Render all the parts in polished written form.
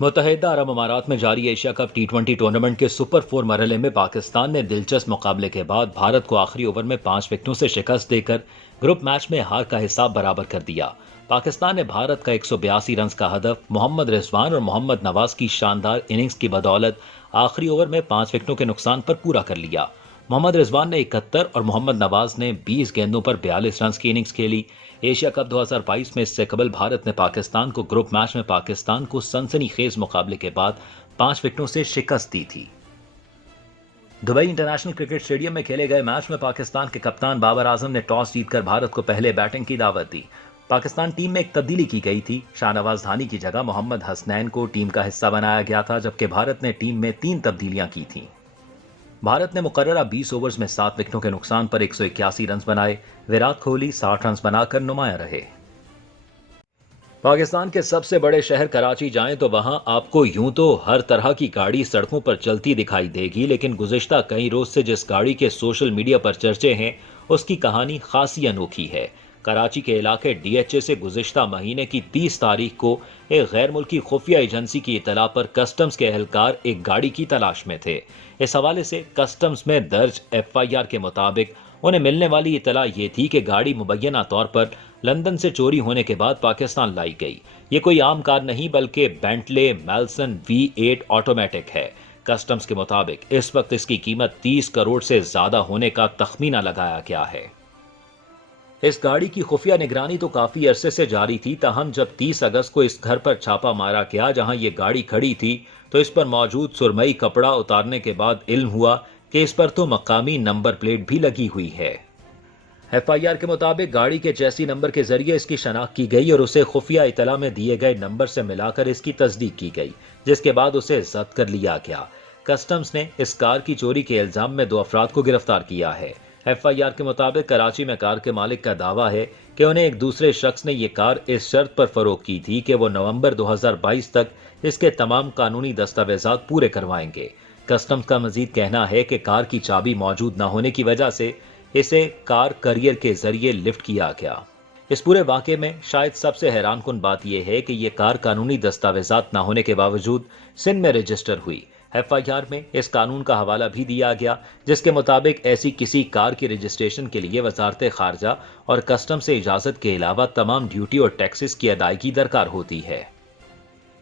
متحدہ عرب امارات میں جاری ایشیا کپ ٹی20 ٹورنامنٹ کے سپر 4 مرحلے میں پاکستان نے دلچسپ مقابلے کے بعد بھارت کو آخری اوور میں 5 وکٹوں سے شکست دے کر گروپ میچ میں ہار کا حساب برابر کر دیا۔ پاکستان نے بھارت کا 182 رنز کا ہدف محمد رضوان اور محمد نواز کی شاندار اننگز کی بدولت آخری اوور میں 5 وکٹوں کے نقصان پر پورا کر لیا۔ محمد رضوان نے 71 اور محمد نواز نے 20 گیندوں پر 42 رنز کی اننگز کھیلی۔ ایشیا کپ 2022 میں اس سے قبل بھارت نے پاکستان کو گروپ میچ میں پاکستان کو سنسنی خیز مقابلے کے بعد 5 وکٹوں سے شکست دی تھی۔ دبئی انٹرنیشنل کرکٹ اسٹیڈیم میں کھیلے گئے میچ میں پاکستان کے کپتان بابر اعظم نے ٹاس جیت کر بھارت کو پہلے بیٹنگ کی دعوت دی۔ پاکستان ٹیم میں ایک تبدیلی کی گئی تھی۔ شاہنواز دھانی کی جگہ محمد حسنین کو ٹیم کا حصہ بنایا گیا تھا، جبکہ بھارت نے ٹیم میں 3 تبدیلیاں کی تھیں۔ بھارت نے مقررہ 20 اوورز میں 7 وکٹوں کے نقصان پر 181 رنز بنائے۔ وراٹ کوہلی 60 رنز بنا کر نمایاں رہے۔ پاکستان کے سب سے بڑے شہر کراچی جائیں تو وہاں آپ کو یوں تو ہر طرح کی گاڑی سڑکوں پر چلتی دکھائی دے گی، لیکن گزشتہ کئی روز سے جس گاڑی کے سوشل میڈیا پر چرچے ہیں اس کی کہانی خاصی انوکھی ہے۔ کراچی کے علاقے ڈی ایچ اے سے گزشتہ مہینے کی 30 تاریخ کو ایک غیر ملکی خفیہ ایجنسی کی اطلاع پر کسٹمز کے اہلکار ایک گاڑی کی تلاش میں تھے۔ اس حوالے سے کسٹمز میں درج ایف آئی آر کے مطابق انہیں ملنے والی اطلاع یہ تھی کہ گاڑی مبینہ طور پر لندن سے چوری ہونے کے بعد پاکستان لائی گئی۔ یہ کوئی عام کار نہیں بلکہ بینٹلے میلسن V8 آٹومیٹک ہے۔ کسٹمز کے مطابق اس وقت اس کی قیمت 30 کروڑ سے زیادہ ہونے کا تخمینہ لگایا گیا ہے۔ اس گاڑی کی خفیہ نگرانی تو کافی عرصے سے جاری تھی، تاہم جب 30 اگست کو اس گھر پر چھاپا مارا گیا جہاں یہ گاڑی کھڑی تھی تو اس پر موجود سرمئی کپڑا اتارنے کے بعد علم ہوا کہ اس پر تو مقامی نمبر پلیٹ بھی لگی ہوئی ہے۔ ایف آئی آر کے مطابق گاڑی کے چیسی نمبر کے ذریعے اس کی شناخت کی گئی اور اسے خفیہ اطلاع میں دیے گئے نمبر سے ملا کر اس کی تصدیق کی گئی، جس کے بعد اسے ضبط کر لیا گیا۔ کسٹمز نے اس کار کی چوری کے الزام میں 2 افراد کو گرفتار کیا ہے۔ ایف آئی آر کے مطابق کراچی میں کار کے مالک کا دعویٰ ہے کہ انہیں ایک دوسرے شخص نے یہ کار اس شرط پر فروخت کی تھی کہ وہ نومبر 2022 تک اس کے تمام قانونی دستاویزات پورے کروائیں گے۔ کسٹمز کا مزید کہنا ہے کہ کار کی چابی موجود نہ ہونے کی وجہ سے اسے کار کریئر کے ذریعے لفٹ کیا گیا۔ اس پورے واقعے میں شاید سب سے حیران کن بات یہ ہے کہ یہ کار قانونی دستاویزات نہ ہونے کے باوجود سندھ میں رجسٹر ہوئی۔ ایف آئی آر میں اس قانون کا حوالہ بھی دیا گیا جس کے مطابق ایسی کسی کار کی رجسٹریشن کے لیے وزارت خارجہ اور کسٹم سے اجازت کے علاوہ تمام ڈیوٹی اور ٹیکسز کی ادائیگی درکار ہوتی ہے۔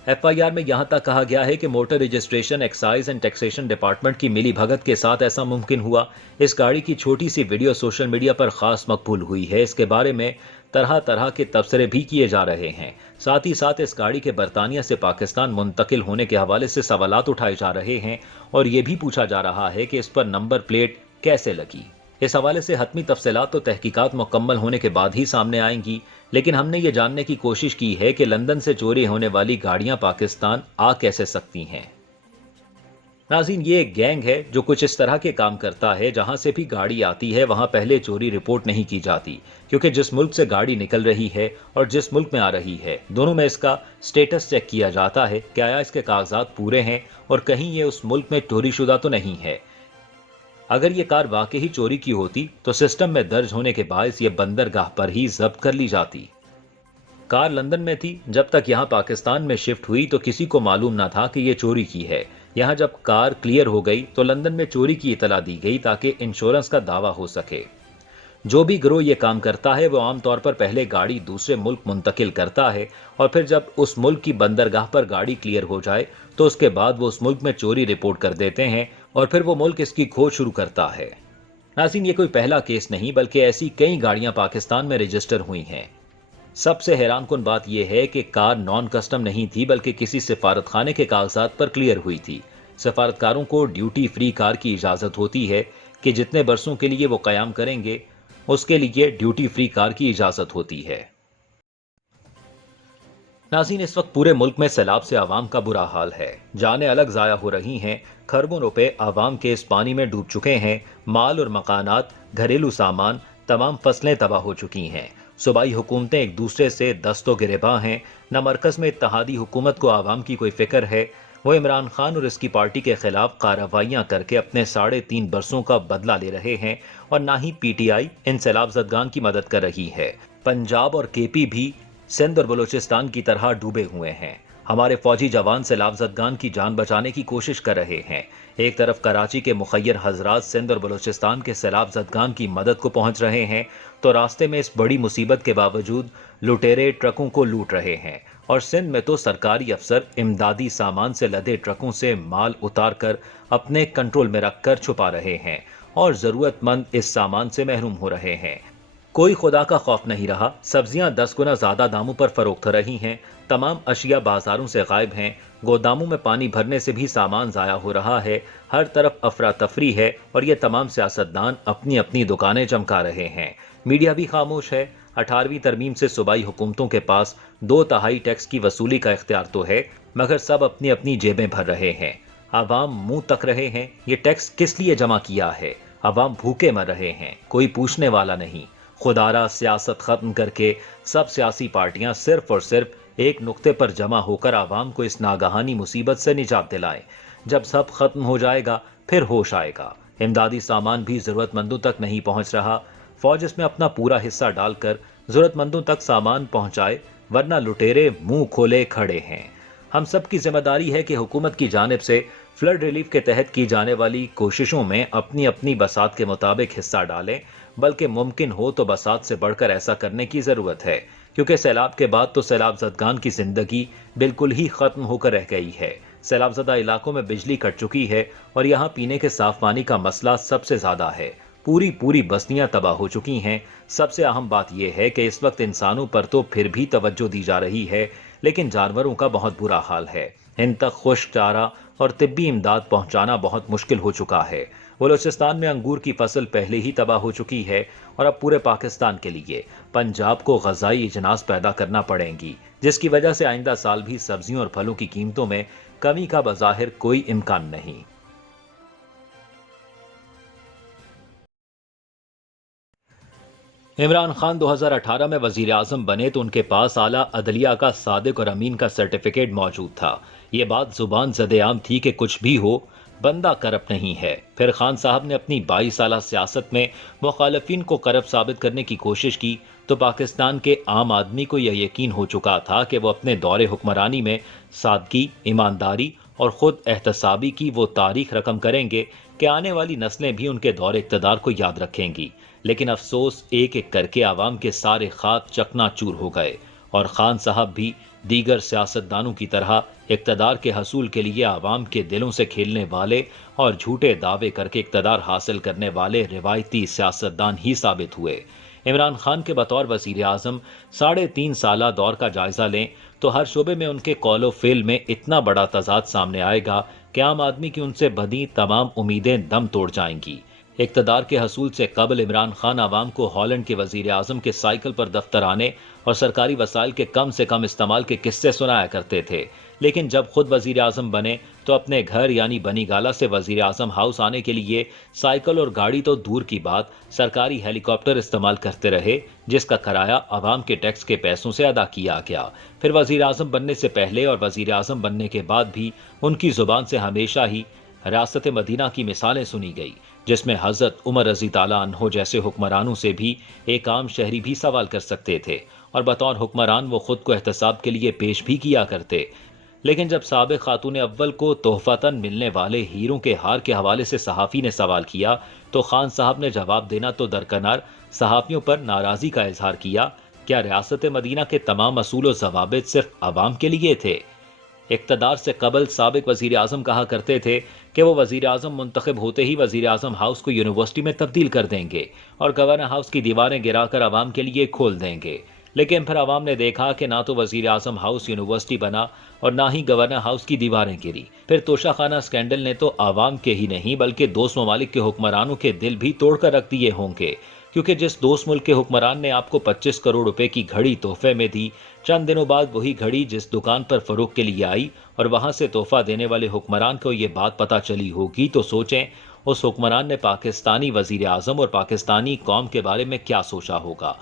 ایف آئی آر میں یہاں تک کہا گیا ہے کہ motor registration excise and taxation department کی ملی بھگت کے ساتھ ایسا ممکن ہوا۔ اس گاڑی کی چھوٹی سی ویڈیو سوشل میڈیا پر خاص مقبول ہوئی ہے۔ اس کے بارے میں طرح طرح کے تبصرے بھی کیے جا رہے ہیں۔ ساتھ ہی ساتھ اس گاڑی کے برطانیہ سے پاکستان منتقل ہونے کے حوالے سے سوالات اٹھائے جا رہے ہیں اور یہ بھی پوچھا جا رہا ہے کہ اس پر نمبر پلیٹ کیسے لگی۔ اس حوالے سے حتمی تفصیلات تو تحقیقات مکمل ہونے کے بعد ہی سامنے آئیں گی، لیکن ہم نے یہ جاننے کی کوشش کی ہے کہ لندن سے چوری ہونے والی گاڑیاں پاکستان آ کیسے سکتی ہیں۔ ناظرین، یہ ایک گینگ ہے جو کچھ اس طرح کے کام کرتا ہے، جہاں سے بھی گاڑی آتی ہے وہاں پہلے چوری رپورٹ نہیں کی جاتی، کیونکہ جس ملک سے گاڑی نکل رہی ہے اور جس ملک میں آ رہی ہے دونوں میں اس کا سٹیٹس چیک کیا جاتا ہے کہ آیا اس کے کاغذات پورے ہیں اور کہیں یہ اس ملک میں چوری شدہ تو نہیں ہے۔ اگر یہ کار واقعی چوری کی ہوتی تو سسٹم میں درج ہونے کے باعث یہ بندرگاہ پر ہی ضبط کر لی جاتی۔ کار لندن میں تھی، جب تک یہاں پاکستان میں شفٹ ہوئی تو کسی کو معلوم نہ تھا کہ یہ چوری کی ہے۔ یہاں جب کار کلیئر ہو گئی تو لندن میں چوری کی اطلاع دی گئی تاکہ انشورنس کا دعویٰ ہو سکے۔ جو بھی گروہ یہ کام کرتا ہے وہ عام طور پر پہلے گاڑی دوسرے ملک منتقل کرتا ہے اور پھر جب اس ملک کی بندرگاہ پر گاڑی کلیئر ہو جائے تو اس کے بعد وہ اس ملک میں چوری رپورٹ کر دیتے ہیں اور پھر وہ ملک اس کی کھوج شروع کرتا ہے۔ ناظرین، یہ کوئی پہلا کیس نہیں بلکہ ایسی کئی گاڑیاں پاکستان میں رجسٹر ہوئی ہیں۔ سب سے حیران کن بات یہ ہے کہ کار نان کسٹم نہیں تھی بلکہ کسی سفارت خانے کے کاغذات پر کلیئر ہوئی تھی۔ سفارتکاروں کو ڈیوٹی فری کار کی اجازت ہوتی ہے کہ جتنے برسوں کے لیے وہ قیام کریں گے اس کے لیے ڈیوٹی فری کار کی اجازت ہوتی ہے۔ ناظرین، اس وقت پورے ملک میں سیلاب سے عوام کا برا حال ہے۔ جانیں الگ ضائع ہو رہی ہیں، کھربوں روپے عوام کے اس پانی میں ڈوب چکے ہیں، مال اور مکانات، گھریلو سامان، تمام فصلیں تباہ ہو چکی ہیں۔ صوبائی حکومتیں ایک دوسرے سے دست و گریباں ہیں، نہ مرکز میں اتحادی حکومت کو عوام کی کوئی فکر ہے۔ وہ عمران خان اور اس کی پارٹی کے خلاف کارروائیاں کر کے اپنے 3.5 برسوں کا بدلہ لے رہے ہیں اور نہ ہی پی ٹی آئی ان سیلاب زدگان کی مدد کر رہی ہے۔ پنجاب اور کے پی بھی سندھ اور بلوچستان کی طرح ڈوبے ہوئے ہیں۔ ہمارے فوجی جوان سیلاب زدگان کی جان بچانے کی کوشش کر رہے ہیں۔ ایک طرف کراچی کے مخیر حضرات سندھ اور بلوچستان کے سیلاب زدگان کی مدد کو پہنچ رہے ہیں تو راستے میں اس بڑی مصیبت کے باوجود لٹیرے ٹرکوں کو لوٹ رہے ہیں، اور سندھ میں تو سرکاری افسر امدادی سامان سے لدے ٹرکوں سے مال اتار کر اپنے کنٹرول میں رکھ کر چھپا رہے ہیں اور ضرورت مند اس سامان سے محروم ہو رہے ہیں۔ کوئی خدا کا خوف نہیں رہا، سبزیاں 10 گنا زیادہ داموں پر فروخت ہو رہی ہیں، تمام اشیاء بازاروں سے غائب ہیں، گوداموں میں پانی بھرنے سے بھی سامان ضائع ہو رہا ہے، ہر طرف افراتفری ہے، اور یہ تمام سیاستدان اپنی اپنی دکانیں چمکا رہے ہیں۔ میڈیا بھی خاموش ہے۔ 18ویں ترمیم سے صوبائی حکومتوں کے پاس 2/3 ٹیکس کی وصولی کا اختیار تو ہے، مگر سب اپنی اپنی جیبیں بھر رہے ہیں۔ عوام منہ تک رہے ہیں، یہ ٹیکس کس لیے جمع کیا ہے؟ عوام بھوکے مر رہے ہیں، کوئی پوچھنے والا نہیں۔ خدارا سیاست ختم کر کے سب سیاسی پارٹیاں صرف اور صرف ایک نقطے پر جمع ہو کر عوام کو اس ناگہانی مصیبت سے نجات دلائیں۔ جب سب ختم ہو جائے گا پھر ہوش آئے گا۔ امدادی سامان بھی ضرورت مندوں تک نہیں پہنچ رہا، فوج اس میں اپنا پورا حصہ ڈال کر ضرورت مندوں تک سامان پہنچائے، ورنہ لٹیرے منہ کھولے کھڑے ہیں۔ ہم سب کی ذمہ داری ہے کہ حکومت کی جانب سے فلڈ ریلیف کے تحت کی جانے والی کوششوں میں اپنی اپنی بساط کے مطابق حصہ ڈالیں، بلکہ ممکن ہو تو بساط سے بڑھ کر ایسا کرنے کی ضرورت ہے، کیونکہ سیلاب کے بعد تو سیلاب زدگان کی زندگی بالکل ہی ختم ہو کر رہ گئی ہے۔ سیلاب زدہ علاقوں میں بجلی کٹ چکی ہے اور یہاں پینے کے صاف پانی کا مسئلہ سب سے زیادہ ہے۔ پوری بستیاں تباہ ہو چکی ہیں۔ سب سے اہم بات یہ ہے کہ اس وقت انسانوں پر تو پھر بھی توجہ دی جا رہی ہے، لیکن جانوروں کا بہت برا حال ہے۔ ان تک خشک چارہ اور طبی امداد پہنچانا بہت مشکل ہو چکا ہے۔ بلوچستان میں انگور کی فصل پہلے ہی تباہ ہو چکی ہے، اور اب پورے پاکستان کے لیے پنجاب کو غذائی اجناس پیدا کرنا پڑیں گی، جس کی وجہ سے آئندہ سال بھی سبزیوں اور پھلوں کی قیمتوں میں کمی کا بظاہر کوئی امکان نہیں۔ عمران خان 2018 میں وزیر اعظم بنے تو ان کے پاس اعلیٰ عدلیہ کا صادق اور امین کا سرٹیفکیٹ موجود تھا۔ یہ بات زبان زدے عام تھی کہ کچھ بھی ہو، بندہ کرپٹ نہیں ہے۔ پھر خان صاحب نے اپنی 22 سالہ سیاست میں مخالفین کو کرپٹ ثابت کرنے کی کوشش کی تو پاکستان کے عام آدمی کو یہ یقین ہو چکا تھا کہ وہ اپنے دور حکمرانی میں سادگی، ایمانداری اور خود احتسابی کی وہ تاریخ رقم کریں گے کہ آنے والی نسلیں بھی ان کے دور اقتدار کو یاد رکھیں گی۔ لیکن افسوس، ایک ایک کر کے عوام کے سارے خواب چکنا چور ہو گئے، اور خان صاحب بھی دیگر سیاستدانوں کی طرح اقتدار کے حصول کے لیے عوام کے دلوں سے کھیلنے والے اور جھوٹے دعوے کر کے اقتدار حاصل کرنے والے روایتی سیاستدان ہی ثابت ہوئے۔ عمران خان کے بطور وزیر اعظم 3.5 سالہ دور کا جائزہ لیں تو ہر شعبے میں ان کے قول و فعل میں اتنا بڑا تضاد سامنے آئے گا کہ عام آدمی کی ان سے بندھی تمام امیدیں دم توڑ جائیں گی۔ اقتدار کے حصول سے قبل عمران خان عوام کو ہالینڈ کے وزیر اعظم کے سائیکل پر دفتر آنے اور سرکاری وسائل کے کم سے کم استعمال کے قصے سنایا کرتے تھے، لیکن جب خود وزیر اعظم بنے تو اپنے گھر یعنی بنی گالہ سے وزیر اعظم ہاؤس آنے کے لیے سائیکل اور گاڑی تو دور کی بات، سرکاری ہیلی کاپٹر استعمال کرتے رہے، جس کا کرایہ عوام کے ٹیکس کے پیسوں سے ادا کیا گیا۔ پھر وزیر اعظم بننے سے پہلے اور وزیر اعظم بننے کے بعد بھی ان کی زبان سے ہمیشہ ہی ریاست مدینہ کی مثالیں سنی گئی، جس میں حضرت عمر رضی تعالیٰ عنہ جیسے حکمرانوں سے بھی ایک عام شہری بھی سوال کر سکتے تھے، اور بطور حکمران وہ خود کو احتساب کے لیے پیش بھی کیا کرتے۔ لیکن جب سابق خاتون اول کو تحفتاً ملنے والے ہیروں کے ہار کے حوالے سے صحافی نے سوال کیا تو خان صاحب نے جواب دینا تو درکنار صحافیوں پر ناراضی کا اظہار کیا۔ کیا ریاست مدینہ کے تمام اصول و ضوابط صرف عوام کے لیے تھے؟ اقتدار سے قبل سابق وزیر اعظم کہا کرتے تھے کہ وہ وزیر اعظم منتخب ہوتے ہی وزیر اعظم ہاؤس کو یونیورسٹی میں تبدیل کر دیں گے اور گورنر ہاؤس کی دیواریں گرا کر عوام کے لیے کھول دیں گے، لیکن پھر عوام نے دیکھا کہ نہ تو وزیر اعظم ہاؤس یونیورسٹی بنا اور نہ ہی گورنر ہاؤس کی دیواریں گری۔ پھر توشہ خانہ اسکینڈل نے تو عوام کے ہی نہیں بلکہ دوست ممالک کے حکمرانوں کے دل بھی توڑ کر رکھ دیے ہوں گے، کیونکہ جس دوست ملک کے حکمران نے آپ کو 25 کروڑ روپے کی گھڑی تحفے میں دی، چند دنوں بعد وہی گھڑی جس دکان پر فروخت کے لیے آئی اور وہاں سے تحفہ دینے والے حکمران کو یہ بات پتہ چلی ہوگی تو سوچیں اس حکمران نے پاکستانی وزیر اعظم اور پاکستانی قوم کے بارے میں کیا سوچا ہوگا۔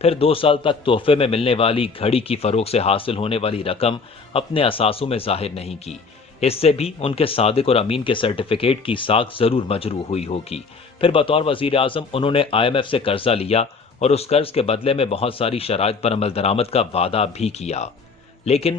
پھر 2 سال تک تحفے میں ملنے والی گھڑی کی فروخت سے حاصل ہونے والی رقم اپنے اثاثوں میں ظاہر نہیں کی، اس سے بھی ان کے صادق اور امین کے سرٹیفکیٹ کی ساکھ ضرور مجروح ہوئی ہوگی۔ پھر بطور وزیر اعظم انہوں نے IMF سے قرضہ لیا اور اس قرض کے بدلے میں بہت ساری شرائط پر عمل درآمد کا وعدہ بھی کیا، لیکن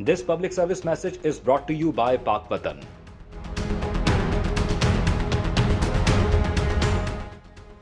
This public service message is brought to you by Pak Watan.